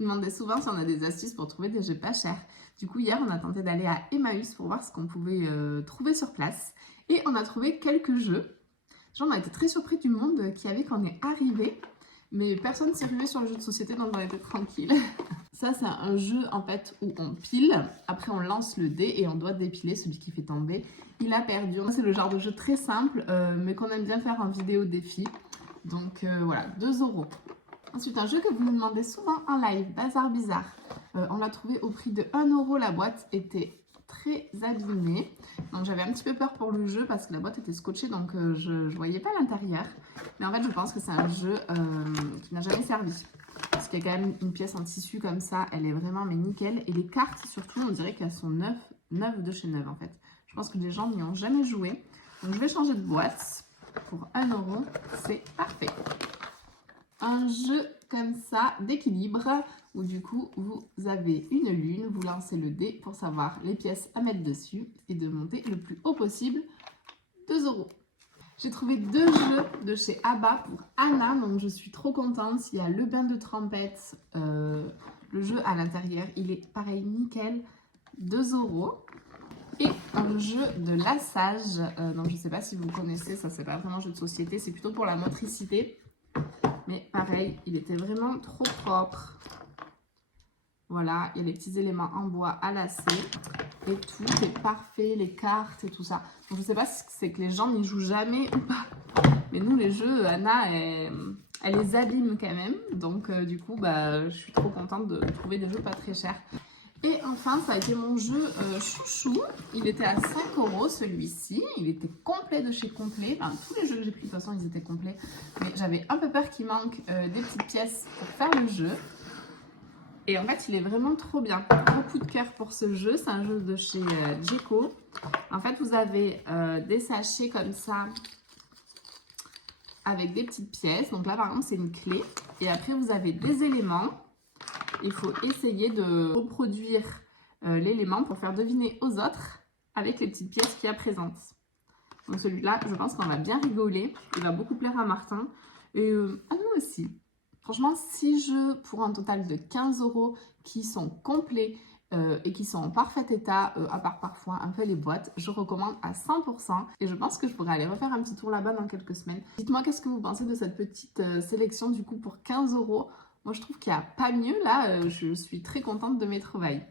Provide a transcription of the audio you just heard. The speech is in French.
Vous demandez souvent si on a des astuces pour trouver des jeux pas chers. Du coup, hier, on a tenté d'aller à Emmaüs pour voir ce qu'on pouvait trouver sur place. Et on a trouvé quelques jeux. Genre, on a été très surpris du monde qu'il y avait quand on est arrivé. Mais personne s'est rué sur le jeu de société, donc on était tranquille. Ça, c'est un jeu en fait où on pile. Après, on lance le dé et on doit dépiler. Celui qui fait tomber, il a perdu. C'est le genre de jeu très simple, mais qu'on aime bien faire en vidéo défi. Donc voilà, 2 €. Ensuite, un jeu que vous me demandez souvent en live, Bazar Bizarre. On l'a trouvé au prix de 1 €. La boîte était très abîmée. Donc j'avais un petit peu peur pour le jeu parce que la boîte était scotchée, donc je ne voyais pas l'intérieur. Mais en fait, je pense que c'est un jeu qui n'a jamais servi. Parce qu'il y a quand même une pièce en tissu comme ça, elle est vraiment mais nickel. Et les cartes, surtout, on dirait qu'elles sont neuves de chez neuves en fait. Je pense que les gens n'y ont jamais joué. Donc je vais changer de boîte. Pour 1 €, c'est parfait. Un jeu comme ça d'équilibre où du coup vous avez une lune, vous lancez le dé pour savoir les pièces à mettre dessus et de monter le plus haut possible. 2 €. J'ai trouvé 2 jeux de chez Abba pour Anna, donc je suis trop contente. Il y a le bain de trempette, le jeu à l'intérieur, il est pareil nickel, 2 €. Et un jeu de lassage, donc je ne sais pas si vous connaissez, ça c'est pas vraiment un jeu de société, c'est plutôt pour la motricité. Mais pareil, il était vraiment trop propre. Voilà, et les petits éléments en bois à lasser. Et tout est parfait, les cartes et tout ça. Donc, je ne sais pas si c'est que les gens n'y jouent jamais ou pas. Mais nous, les jeux, Anna, elle les abîme quand même. Donc, du coup, je suis trop contente de trouver des jeux pas très chers. Et enfin, ça a été mon jeu chouchou. Il était à 5 € celui-ci. Il était complet de chez complet. Enfin, tous les jeux que j'ai pris, de toute façon, ils étaient complets. Mais j'avais un peu peur qu'il manque des petites pièces pour faire le jeu. Et en fait, il est vraiment trop bien. Gros coup de cœur pour ce jeu. C'est un jeu de chez Djeco. En fait, vous avez des sachets comme ça avec des petites pièces. Donc là, par exemple, c'est une clé. Et après, vous avez des éléments. Il faut essayer de reproduire l'élément pour faire deviner aux autres avec les petites pièces qu'il y a présentes. Donc celui-là, je pense qu'on va bien rigoler. Il va beaucoup plaire à Martin et à nous aussi. Franchement, 6 jeux pour un total de 15 € qui sont complets et qui sont en parfait état, à part parfois un peu les boîtes. Je recommande à 100% et je pense que je pourrais aller refaire un petit tour là-bas dans quelques semaines. Dites-moi qu'est-ce que vous pensez de cette petite sélection du coup pour 15 €. Moi, je trouve qu'il n'y a pas mieux. Là, je suis très contente de mes trouvailles.